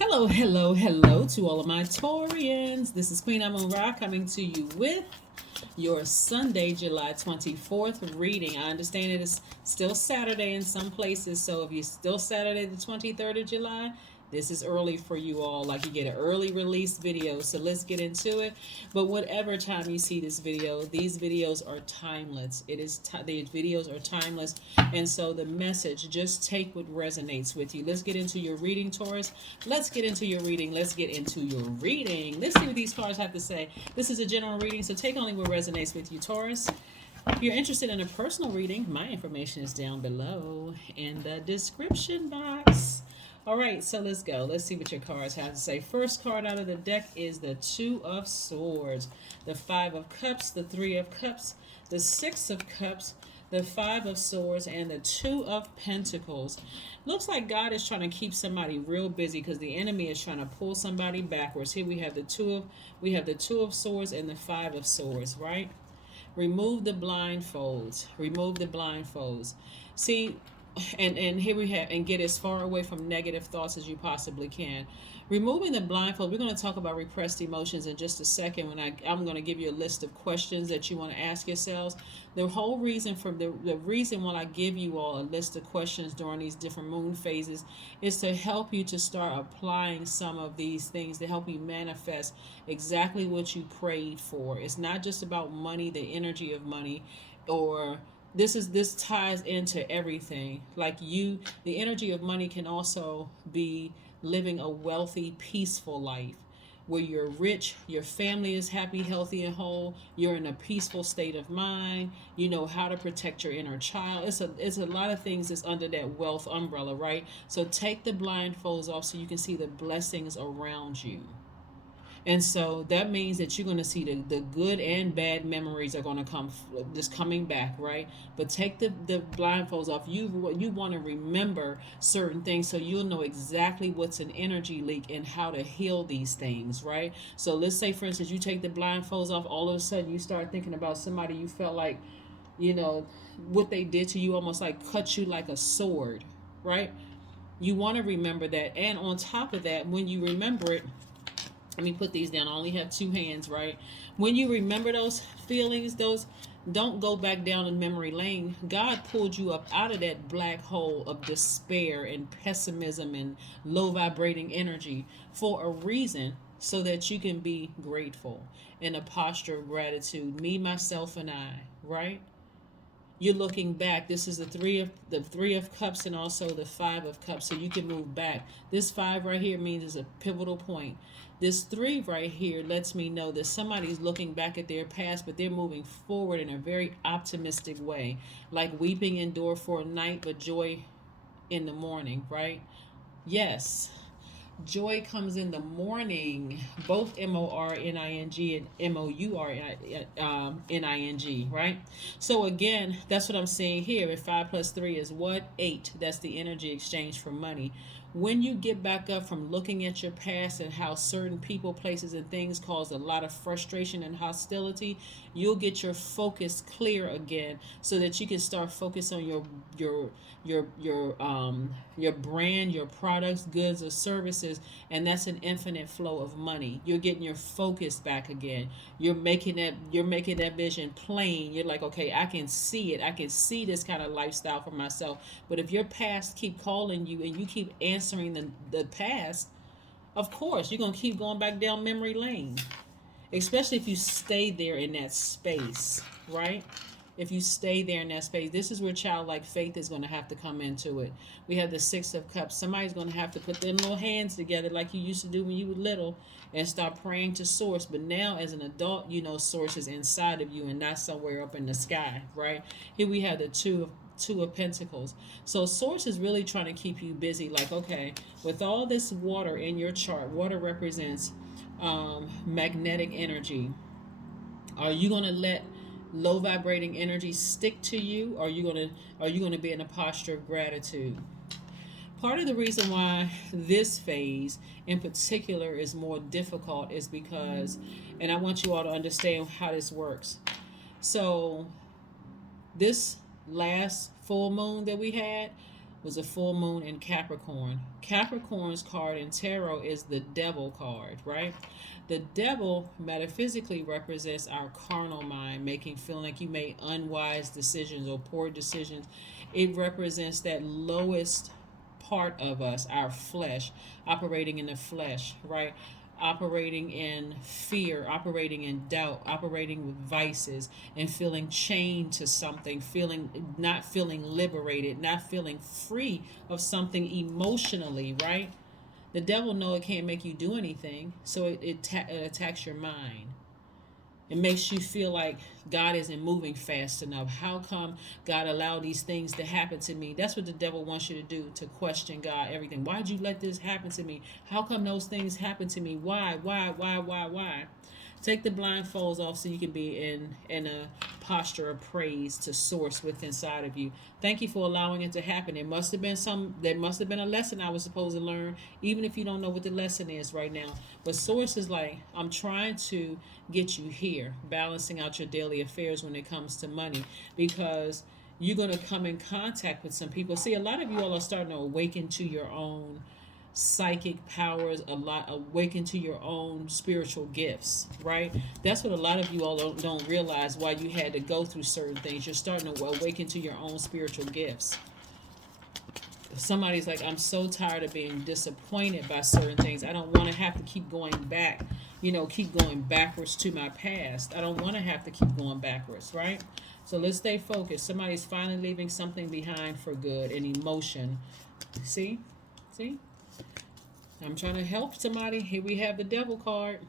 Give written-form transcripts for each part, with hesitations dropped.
Hello, hello, hello to all of my Taurians. This is Queen Amun Ra coming to you with your Sunday, July 24th reading. I understand it is still Saturday in some places, so if you're still Saturday the 23rd of July, this is early for you all. Like you get an early release video, so let's get into it. But whatever time you see this video, these videos are timeless. These videos are timeless, and so the message, just take what resonates with you. Let's get into your reading, Taurus. Let's get into your reading. Let's get into your reading. Let's see what these cards have to say. This is a general reading, so take only what resonates with you, Taurus. If you're interested in a personal reading, my information is down below in the description box. All right, so let's go. Let's see what your cards have to say. First card out of the deck is the Two of Swords, the Five of Cups, the Three of Cups, the Six of Cups, the Five of Swords, and the Two of Pentacles. Looks like God is trying to keep somebody real busy because the enemy is trying to pull somebody backwards. Here we have the Two of Swords and the Five of Swords, right? Remove the blindfolds. Remove the blindfolds. See, and here we have, and get as far away from negative thoughts as you possibly can. Removing the blindfold. We're going to talk about repressed emotions in just a second when I'm going to give you a list of questions that you want to ask yourselves. The whole reason for the reason why I give you all a list of questions during these different moon phases is to help you to start applying some of these things to help you manifest exactly what you prayed for. It's not just about money, the energy of money, or this ties into everything. Like the energy of money can also be living a wealthy, peaceful life where you're rich, your family is happy, healthy, and whole, you're in a peaceful state of mind, you know how to protect your inner child. It's a lot of things that's under that wealth umbrella, right? So take the blindfolds off so you can see the blessings around you. And so that means that you're going to see the good and bad memories are going to come just coming back, right? But take the blindfolds off. You want to remember certain things so you'll know exactly what's an energy leak and how to heal these things, right? So let's say, for instance, you take the blindfolds off, all of a sudden you start thinking about somebody you felt like, you know, what they did to you almost like cut you like a sword, right? You want to remember that. And on top of that, when you remember it, let me put these down. I only have two hands, right? When you remember those feelings, those don't go back down in memory lane. God pulled you up out of that black hole of despair and pessimism and low vibrating energy for a reason so that you can be grateful in a posture of gratitude. Me, myself, and I, right? You're looking back. This is the three of cups and also the five of cups, so you can move back. This five right here means it's a pivotal point. This three right here lets me know that somebody's looking back at their past, but they're moving forward in a very optimistic way, like weeping endure for a night but joy in the morning, right? Yes, joy comes in the morning, both Morning and Mouring, right? So again, that's what I'm saying here. If 5 plus 3 is what? 8. That's the energy exchange for money. When you get back up from looking at your past and how certain people, places, and things caused a lot of frustration and hostility, you'll get your focus clear again so that you can start focus on your your brand, your products, goods, or services, and that's an infinite flow of money. You're getting your focus back again. You're making that vision plain. You're like, okay, I can see it. I can see this kind of lifestyle for myself. But if your past keep calling you and you keep answering the past, of course you're gonna keep going back down memory lane. Especially if you stay there in that space, right? If you stay there in that space, this is where childlike faith is going to have to come into it. We have the Six of Cups. Somebody's going to have to put their little hands together like you used to do when you were little and start praying to Source. But now, as an adult, you know Source is inside of you and not somewhere up in the sky, right? Here we have the Two of Pentacles. So Source is really trying to keep you busy. Like, okay, with all this water in your chart, water represents magnetic energy. Are you going to let low vibrating energy stick to you, or are you going to be in a posture of gratitude? Part of the reason why this phase in particular is more difficult is because, and I want you all to understand how this works. So this last full moon that we had, was a full moon in Capricorn. Capricorn's card in tarot is the devil card, right? The devil metaphysically represents our carnal mind, making feeling like you made unwise decisions or poor decisions. It represents that lowest part of us, our flesh, operating in the flesh, right? Operating in fear, operating in doubt, operating with vices, and feeling chained to something, feeling not feeling liberated, not feeling free of something emotionally, right? The devil know it can't make you do anything, so it attacks your mind. It makes you feel like God isn't moving fast enough. How come God allowed these things to happen to me? That's what the devil wants you to do, to question God, everything. Why'd you let this happen to me? How come those things happen to me? Why? Take the blindfolds off so you can be in a posture of praise to source within inside of you. Thank you for allowing it to happen. There must have been a lesson I was supposed to learn, even if you don't know what the lesson is right now. But source is like, I'm trying to get you here, balancing out your daily affairs when it comes to money, because you're going to come in contact with some people. See, a lot of you all are starting to awaken to your own psychic powers, a lot awaken to your own spiritual gifts, right? That's what a lot of you all don't realize, why you had to go through certain things. You're starting to awaken to your own spiritual gifts. Somebody's like, I'm so tired of being disappointed by certain things. I don't want to have to keep going back, keep going backwards to my past. I don't want to have to keep going backwards, right? So let's stay focused. Somebody's finally leaving something behind for good, an emotion. See? I'm trying to help somebody. Here we have the devil card.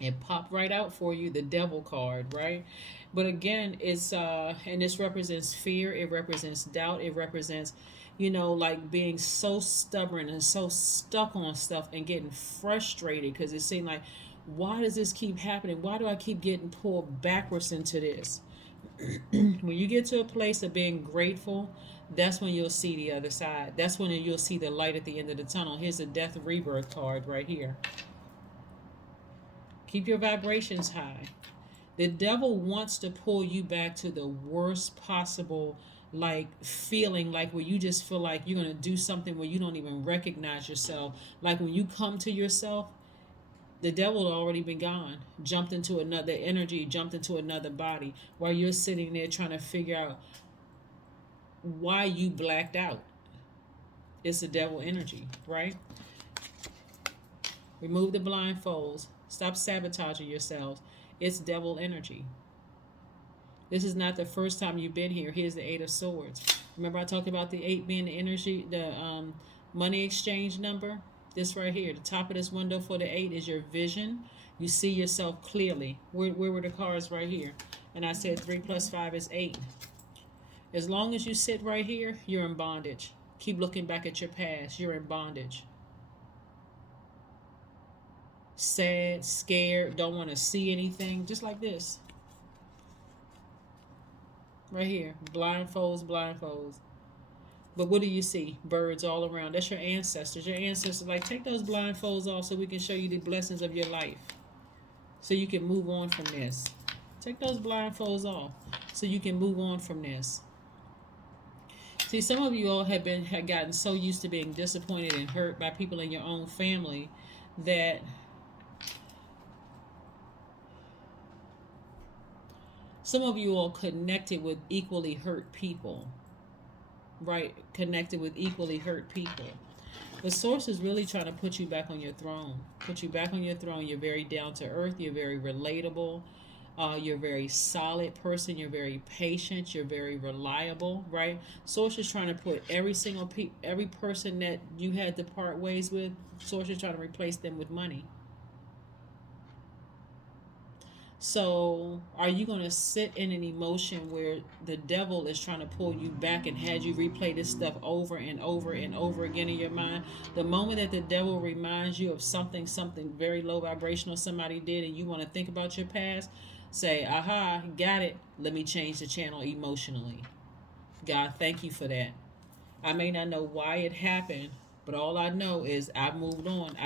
It popped right out for you, the devil card, right? But again, it's and this represents fear, it represents doubt, it represents, like being so stubborn and so stuck on stuff and getting frustrated because it seemed like, why does this keep happening? Why do I keep getting pulled backwards into this? When you get to a place of being grateful, that's when you'll see the other side. That's when you'll see the light at the end of the tunnel. Here's a death rebirth card right here. Keep your vibrations high. The devil wants to pull you back to the worst possible feeling, like where you just feel like you're going to do something where you don't even recognize yourself. Like when you come to yourself, the devil had already been gone, jumped into another energy, jumped into another body, while you're sitting there trying to figure out why you blacked out. It's the devil energy, right? Remove the blindfolds. Stop sabotaging yourselves. It's devil energy. This is not the first time you've been here. Here's the Eight of Swords. Remember I talked about the 8 being the energy, the money exchange number? This right here, the top of this window for the 8 is your vision. You see yourself clearly. Where were the cards right here? And I said 3 plus 5 is 8. As long as you sit right here, you're in bondage. Keep looking back at your past. You're in bondage. Sad, scared, don't want to see anything. Just like this. Right here. Blindfolds. But what do you see? Birds all around. That's your ancestors. Your ancestors like, take those blindfolds off so we can show you the blessings of your life. So you can move on from this. Take those blindfolds off so you can move on from this. See, some of you all had gotten so used to being disappointed and hurt by people in your own family that some of you all connected with equally hurt people. Right? Connected with equally hurt people. The source is really trying to put you back on your throne. Put you back on your throne. You're very down to earth. You're very relatable. You're a very solid person. You're very patient. You're very reliable, right? Source is trying to put every person that you had to part ways with, Source is trying to replace them with money. So are you going to sit in an emotion where the devil is trying to pull you back and had you replay this stuff over and over and over again in your mind? The moment that the devil reminds you of something very low vibrational somebody did and you want to think about your past, say, aha, got it. Let me change the channel emotionally. God, thank you for that. I may not know why it happened, but all I know is I moved on.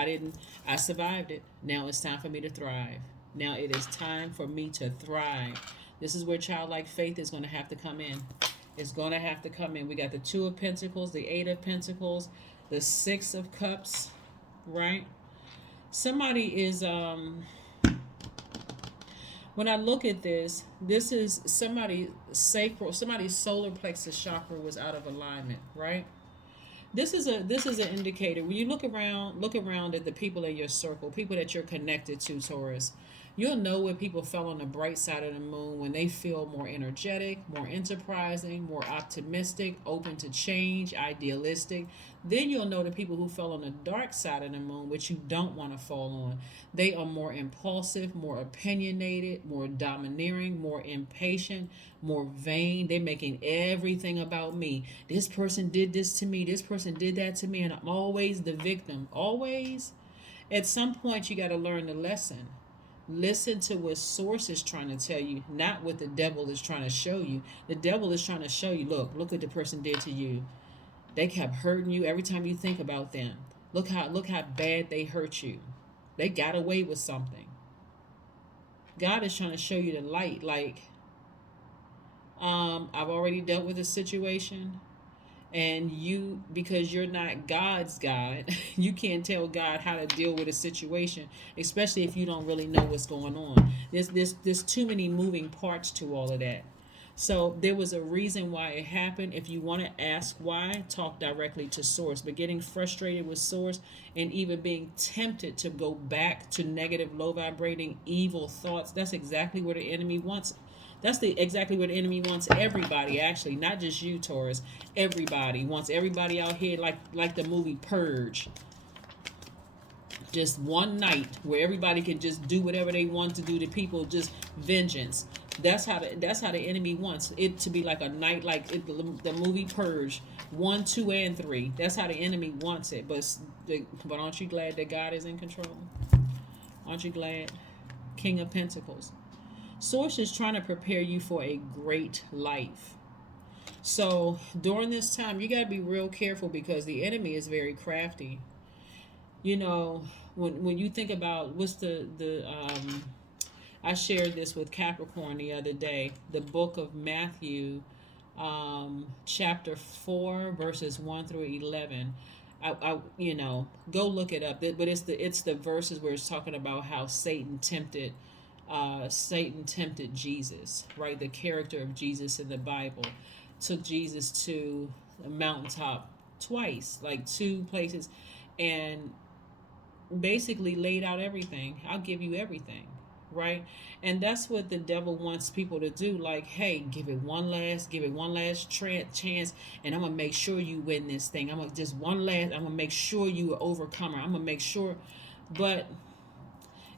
I survived it. Now it's time for me to thrive. Now it is time for me to thrive. This is where childlike faith is going to have to come in. It's going to have to come in. We got the Two of Pentacles, the Eight of Pentacles, the Six of Cups, right? Somebody is when I look at this, this is somebody's sacral, somebody's solar plexus chakra was out of alignment, right? This is an indicator. When you look around at the people in your circle, people that you're connected to, Taurus, you'll know when people fell on the bright side of the moon, when they feel more energetic, more enterprising, more optimistic, open to change, idealistic. Then you'll know the people who fell on the dark side of the moon, which you don't want to fall on. They are more impulsive, more opinionated, more domineering, more impatient, more vain. They're making everything about me. This person did this to me. This person did that to me. And I'm always the victim. Always. At some point, you got to learn the lesson. Listen to what source is trying to tell you, not what the devil is trying to show you. The devil is trying to show you, look what the person did to you. They kept hurting you every time you think about them. Look how bad they hurt you. They got away with something. God is trying to show you the light. Like, I've already dealt with a situation, and you, because you're not God's God, you can't tell God how to deal with a situation, especially if you don't really know what's going on. There's too many moving parts to all of that. So there was a reason why it happened. If you want to ask why, talk directly to source. But getting frustrated with source and even being tempted to go back to negative, low vibrating, evil thoughts, that's exactly where the enemy wants. That's exactly where the enemy wants everybody, actually, not just you, Taurus. Everybody wants everybody out here like the movie Purge. Just one night where everybody can just do whatever they want to do to people, just vengeance. That's how the enemy wants it to be, like a night like the movie Purge 1, 2, and 3. That's how the enemy wants it. But aren't you glad that God is in control? Aren't you glad? King of Pentacles. Source is trying to prepare you for a great life. So during this time, you got to be real careful because the enemy is very crafty. You know, when you think about what's I shared this with Capricorn the other day. The book of Matthew, chapter 4, verses 1 through 11. Go look it up. But it's the verses where it's talking about how Satan tempted Jesus, right? The character of Jesus in the Bible took Jesus to a mountaintop twice, like 2 places, and basically laid out everything. I'll give you everything, right? And that's what the devil wants people to do. Like, hey, give it one last chance, and I'm gonna make sure you win this thing. I'm gonna make sure you are overcomer. I'm gonna make sure. But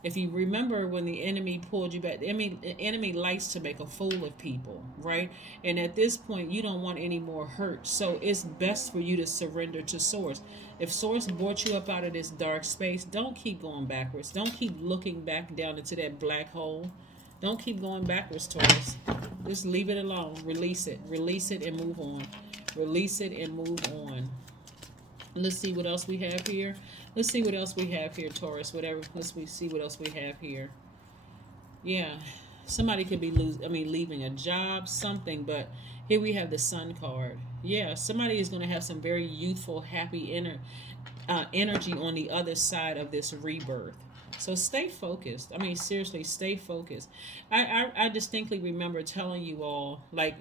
if you remember when the enemy pulled you back, the enemy likes to make a fool of people, right? And at this point, you don't want any more hurt. So it's best for you to surrender to source. If source brought you up out of this dark space, don't keep going backwards. Don't keep looking back down into that black hole. Don't keep going backwards, Taurus. Just leave it alone. Release it. Release it and move on. Release it and move on. Let's see what else we have here. Let's see what else we have here, Taurus. Let's see what else we have here. Yeah, somebody could be leaving a job, something. But here we have the Sun card. Yeah, somebody is going to have some very youthful, happy energy on the other side of this rebirth. So stay focused. Seriously, stay focused. I distinctly remember telling you all, like,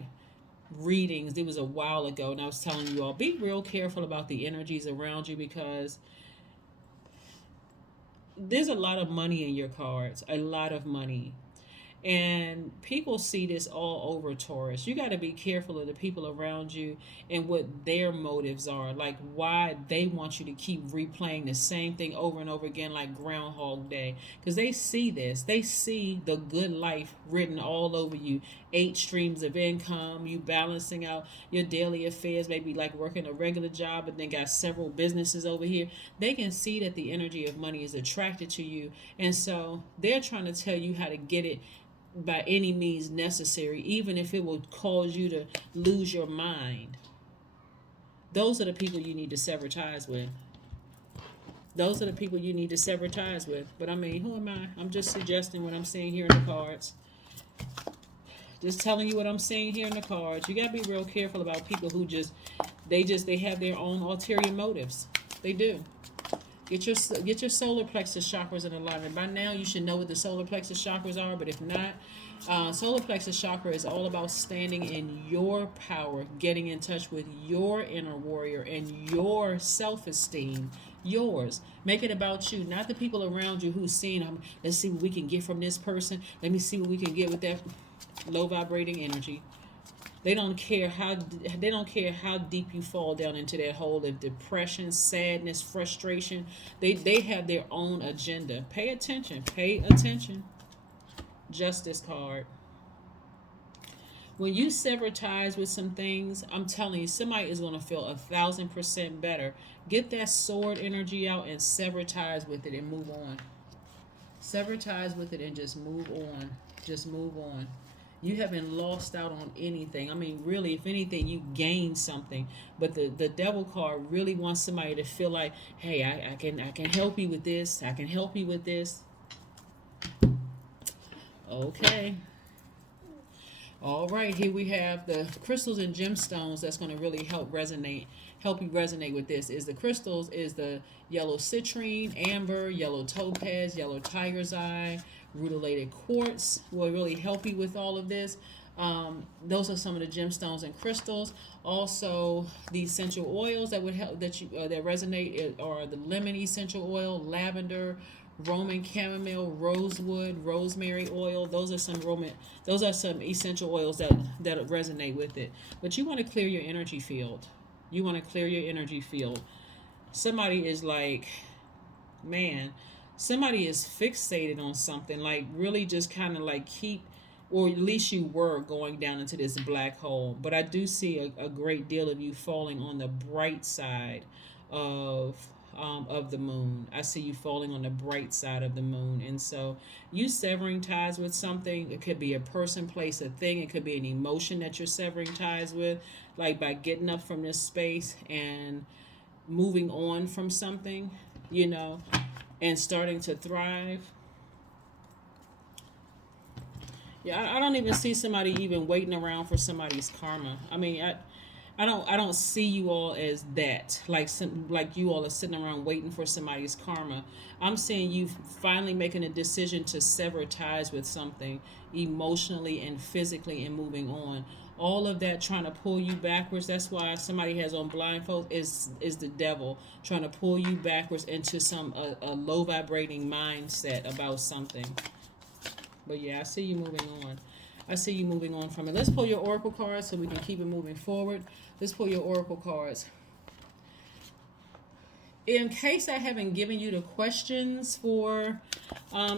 readings, it was a while ago, and I was telling you all, be real careful about the energies around you, because there's a lot of money in your cards, a lot of money. And people see this all over, Taurus. You got to be careful of the people around you and what their motives are, like why they want you to keep replaying the same thing over and over again, like Groundhog Day. Because they see this. They see the good life written all over you. 8 streams of income, you balancing out your daily affairs, maybe like working a regular job, but then got several businesses over here. They can see that the energy of money is attracted to you. And so they're trying to tell you how to get it by any means necessary, even if it will cause you to lose your mind. Those are the people you need to sever ties with. Those are the people you need to sever ties with. But who am I? I'm just suggesting what I'm seeing here in the cards. Just telling you what I'm seeing here in the cards. You gotta be real careful about people who they have their own ulterior motives. They do. Get your solar plexus chakras in alignment. By now, you should know what the solar plexus chakras are, but if not, solar plexus chakra is all about standing in your power, getting in touch with your inner warrior and your self-esteem. Yours. Make it about you, not the people around you who's seeing them. Let's see what we can get from this person. Let me see what we can get with that low vibrating energy. They don't care how deep you fall down into that hole of depression, sadness, frustration. They have their own agenda. Pay attention. Pay attention. Justice card. When you sever ties with some things, I'm telling you, somebody is going to feel 1,000% better. Get that sword energy out and sever ties with it and move on. Sever ties with it and just move on. Just move on. You haven't lost out on anything. I mean, really, if anything, you gained something. But the devil card really wants somebody to feel like, hey, I can help you with this. I can help you with this. Okay. All right, here we have the crystals and gemstones that's going to really help you resonate with this. Is the crystals is the yellow citrine, amber, yellow topaz, yellow tiger's eye, rutilated quartz will really help you with all of this. Those are some of the gemstones and crystals. Also, the essential oils that would help that resonate are the lemon essential oil, lavender, Roman chamomile, rosewood, rosemary oil. Those are some essential oils that resonate with it. But you want to clear your energy field. You want to clear your energy field. Somebody is like, man, somebody is fixated on something, like really just kind of like or at least you were going down into this black hole. But I do see a great deal of you falling on the bright side of the moon. I see you falling on the bright side of the moon. And so you severing ties with something, it could be a person, place, a thing, it could be an emotion that you're severing ties with, like by getting up from this space and moving on from something, and starting to thrive. Yeah, I don't even see somebody even waiting around for somebody's karma. I mean, I don't see you all as that. Like you all are sitting around waiting for somebody's karma. I'm seeing you finally making a decision to sever ties with something emotionally and physically and moving on. All of that trying to pull you backwards. That's why somebody has on blindfold is the devil trying to pull you backwards into a low vibrating mindset about something. But yeah, I see you moving on. I see you moving on from it. Let's pull your oracle cards so we can keep it moving forward. Let's pull your oracle cards. In case I haven't given you the questions for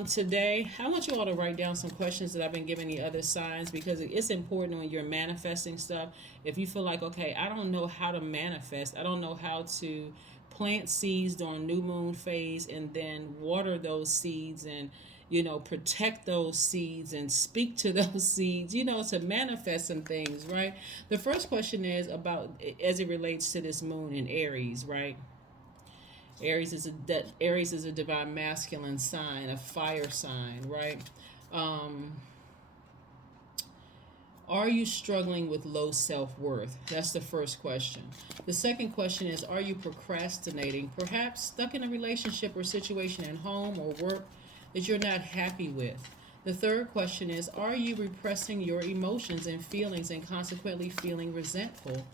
today, I want you all to write down some questions that I've been giving the other signs, because it's important when you're manifesting stuff. If you feel like, okay, I don't know how to manifest, I don't know how to plant seeds during new moon phase and then water those seeds and protect those seeds and speak to those seeds, to manifest some things, right? The first question is about, as it relates to this moon in Aries, right? Aries is a divine masculine sign, a fire sign, right? Are you struggling with low self-worth? That's the first question. The second question is, are you procrastinating, perhaps stuck in a relationship or situation at home or work that you're not happy with? The third question is, are you repressing your emotions and feelings and consequently feeling resentful?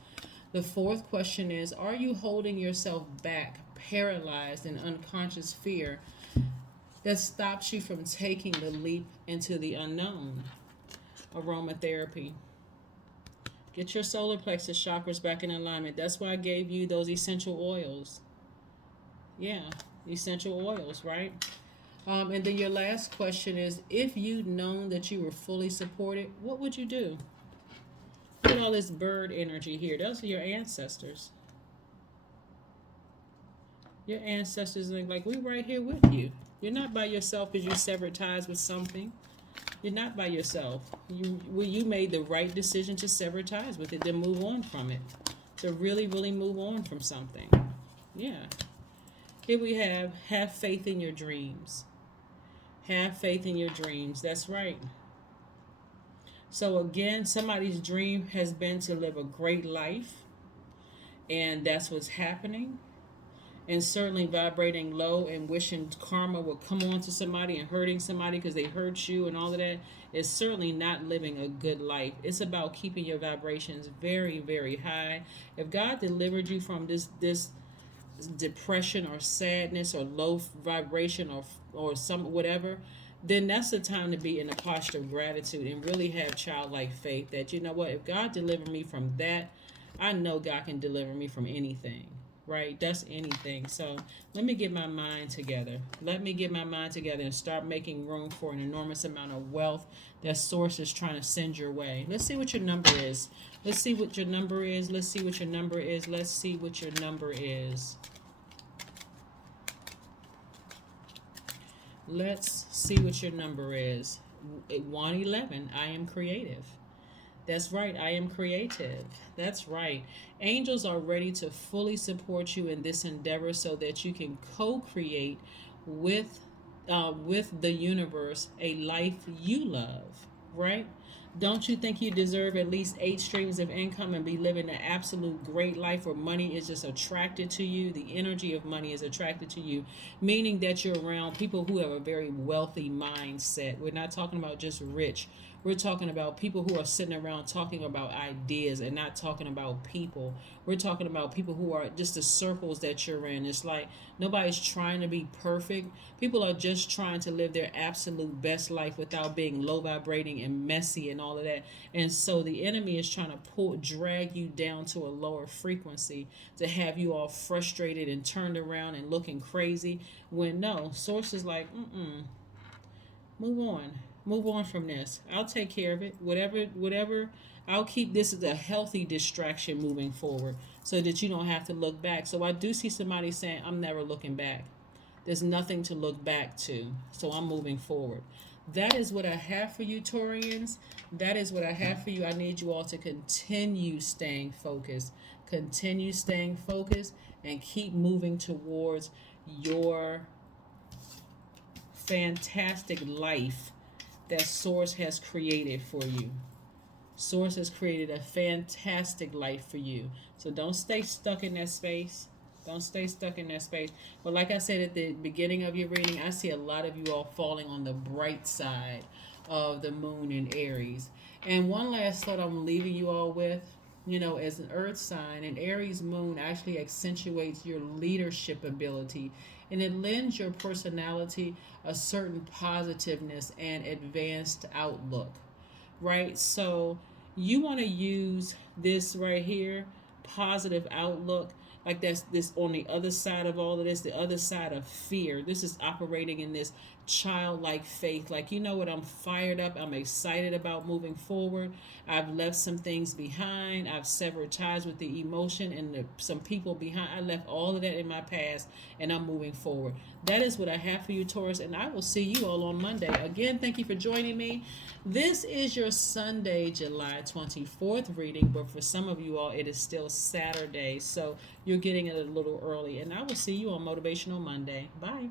The fourth question is, are you holding yourself back, paralyzed in unconscious fear that stops you from taking the leap into the unknown? Aromatherapy. Get your solar plexus chakras back in alignment. That's why I gave you those essential oils. Yeah, essential oils, right? And then your last question is, if you'd known that you were fully supported, what would you do? Look at all this bird energy here. Those are your ancestors. Your ancestors are like, we're right here with you. You're not by yourself because you severed ties with something. You're not by yourself. You made the right decision to sever ties with it, then move on from it. To really, really move on from something. Yeah. Here we have faith in your dreams. Have faith in your dreams. That's right. So again, somebody's dream has been to live a great life, and that's what's happening. And certainly vibrating low and wishing karma will come on to somebody and hurting somebody because they hurt you and all of that is certainly not living a good life. It's about keeping your vibrations very, very high. If God delivered you from this depression or sadness or low vibration or some whatever, then that's the time to be in a posture of gratitude and really have childlike faith that, you know what, if God delivered me from that, I know God can deliver me from anything. Right? That's anything. So let me get my mind together. Let me get my mind together and start making room for an enormous amount of wealth that source is trying to send your way. Let's see what your number is. Let's see what your number is. Let's see what your number is. Let's see what your number is. Let's see what your number is. 111. I am creative. That's right. I am creative. That's right. Angels are ready to fully support you in this endeavor so that you can co-create with with the universe a life you love. Right? Don't you think you deserve at least 8 streams of income and be living an absolute great life where money is just attracted to you? The energy of money is attracted to you, meaning that you're around people who have a very wealthy mindset. We're not talking about just rich. We're talking about people who are sitting around talking about ideas and not talking about people. We're talking about people who are just the circles that you're in. It's like nobody's trying to be perfect. People are just trying to live their absolute best life without being low vibrating and messy and all of that. And so the enemy is trying to drag you down to a lower frequency to have you all frustrated and turned around and looking crazy. When no, source is like, move on. Move on from this. I'll take care of it. Whatever. I'll keep this as a healthy distraction moving forward so that you don't have to look back. So I do see somebody saying, I'm never looking back. There's nothing to look back to. So I'm moving forward. That is what I have for you, Taurians. That is what I have for you. I need you all to continue staying focused. Continue staying focused and keep moving towards your fantastic life that Source has created for you. Source has created a fantastic life for you. So don't stay stuck in that space. Don't stay stuck in that space. But like I said at the beginning of your reading, I see a lot of you all falling on the bright side of the moon in Aries. And one last thought I'm leaving you all with, as an earth sign, an Aries moon actually accentuates your leadership ability and it lends your personality a certain positiveness and advanced outlook, right? So you want to use this right here, positive outlook, like that's this on the other side of all of this, the other side of fear. This is operating in this childlike faith. Like, you know what, I'm fired up, I'm excited about moving forward. I've left some things behind. I've severed ties with the emotion and some people behind. I left all of that in my past and I'm moving forward. That is what I have for you, Taurus, and I will see you all on Monday. Again, thank you for joining me. This is your Sunday, July 24th reading, but for some of you all, it is still Saturday, so you're getting it a little early. And I will see you on Motivational Monday. Bye.